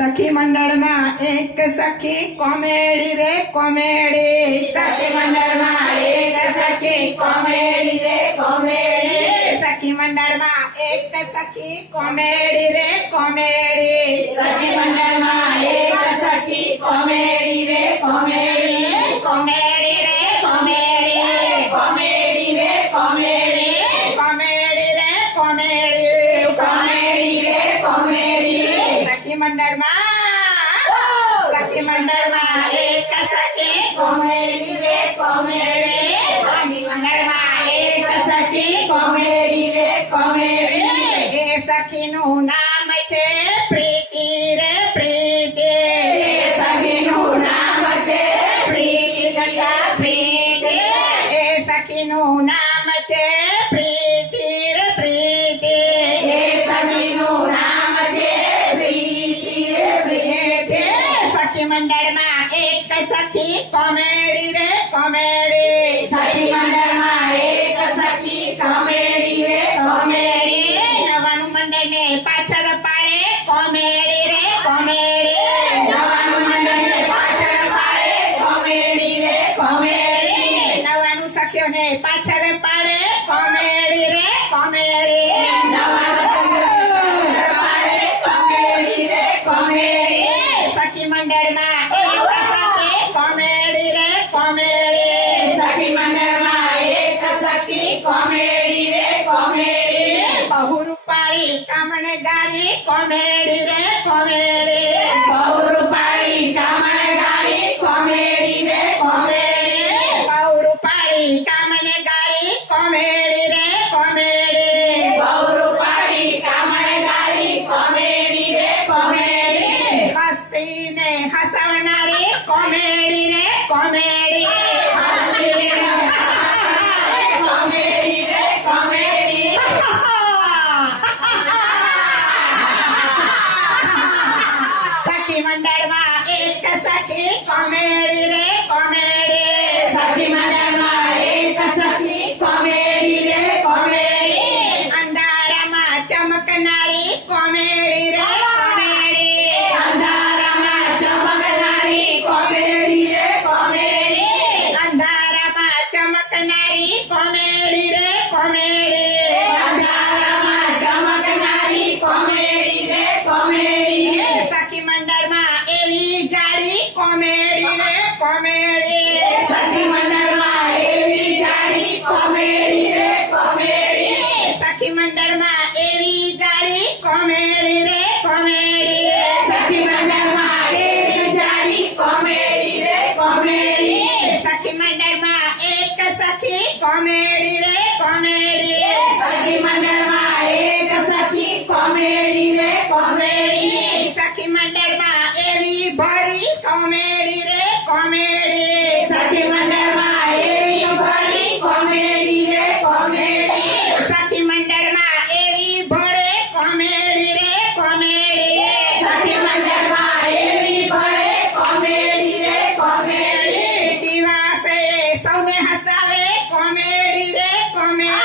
सखी मंडल में एक सखी कॉमेडी रे कॉमेडी। सखी मंडल में एक सखी कॉमेडी रे कॉमेडी। सखी मंडल में एक सखी कॉमेडी रे कॉमेडी। सखी मंडल में एक सखी कॉमेडी रे कॉमेडी। कॉमेडी रे कॉमेडी। कॉमेडी रे कॉमेडी। कॉमेडी रे कॉमेडी। कॉमेडी रे कॉमेडी। सखी मंडल में एक सखी कॉमेडी रे कॉमेडी। सखी मंडल में एक सखी कॉमेडी रे कॉमेडी। ए सखी नु नाम छे प्रीति रे प्रीति। सखी नु नाम छे प्रीति गया प्रीति। ए सखी नु नाम छे प्रीति रे प्रीति। सखी नु नाम छे प्रीति रे प्रीति। सखी मंडल में एक सखी कॉमेडी रे कॉमेडी। सखी मंडल में एक सखी कॉमेडी रे कॉमेडी। नवानु मंडल ने पाछળ પાડે कॉमेडी रे कॉमेडी। નવાનું મંડળ ને પાછળ પાડે કોમેડી રે કોમેડી। નવાનું સખીઓ ને પાછળ પાડે कॉमेडी रे कॉमेडी। નવાનું સંગ્રહ પાડે કોમેડી રે કોમેડી। सखी मंडल में एक सखी कॉमेडी रे कॉमेडी। સખી મંડળ માં એક સખી કોમેડી રે કોમેડી। बहु रूपाળી कामण गाड़ी कॉमेडी रे कॉमेडी। બહુ રૂપાળી કામણ ગાડી કોમેડી રે કોમેડી। बहु रूपाળી कामण गाड़ी कॉमेडी रे कॉमेडी। બહુ રૂપાળી કામણ ગાડી કોમેડી રે કોમેડી। मस्ती ने हसावनारी कॉमेडी रे कॉमेडी। કોમેડી રે કોમેડી। सखी मंडल में एक सखी कॉमेडी रे कॉमेडी। સખી મંડળ માં એક સખી કોમેડી રે કોમેડી। अंधारा में चमकनारी कॉमेडी रे कॉमेडी। અંધારામાં ચમકનારી કોમેડી રે કોમેડી। अंधारा में चमकनारी कॉमेडी रे कॉमेडी। અંધારામાં ચમકનારી કોમેડી રે કોમેડી। सखी मंडल में एवी जाड़ी कॉमेडी रे कॉमेडी। સખી મંડળ માં એવી જાડી કોમેડી રે કોમેડી। सखी मंडल में एवी जाड़ी कॉमेडी रे कॉमेडी। સખી મંડળ માં એવી જાડી કોમેડી રે કોમેડી। सखी मंडल में एक सखी कॉमेडी रे कॉमेडी। સખી મંડળ માં એક સખી કોમેડી રે કોમેડી। सखी मंडल में एवी बड़ी कॉमेडी रे कॉमेडी। સખી મંડળ માં એવી બળી કોમેડી રે કોમેડી। सखी मंडल में एवी बड़े कॉमेडी रे कॉमेडी। સખી મંડળ માં એવી બળે કોમેડી રે કોમેડી। दिवासे सौने हसावे कॉमेडी रे कॉमेडी।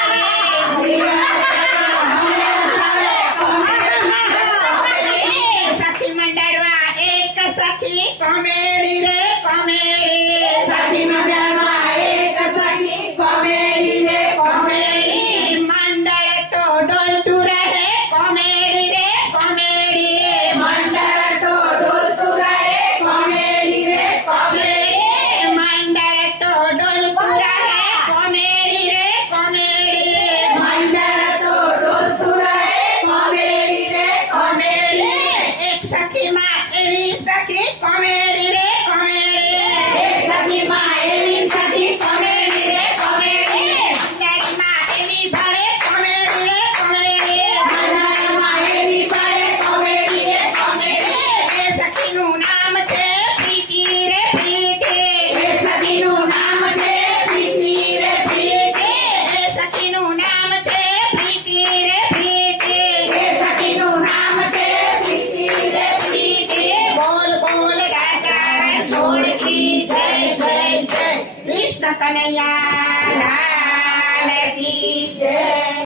सखी मंडल में एक सखी कॉमेडी रे कॉमेडी। સખી મંડળ માં એક સખી કોમેડી રે કોમેડી। मंडल तो डोलतू रहे कॉमेडी रे कॉमेडी। મંડળ તો ડોલતું રહે કોમેડી રે કોમેડી। मंडल तो डोलतू रहे कॉमेडी रे कॉमेडी। મંડળ તો ડોલતું રહે કોમેડી રે કોમેડી। एक सखी में एवी सखी कॉमेडी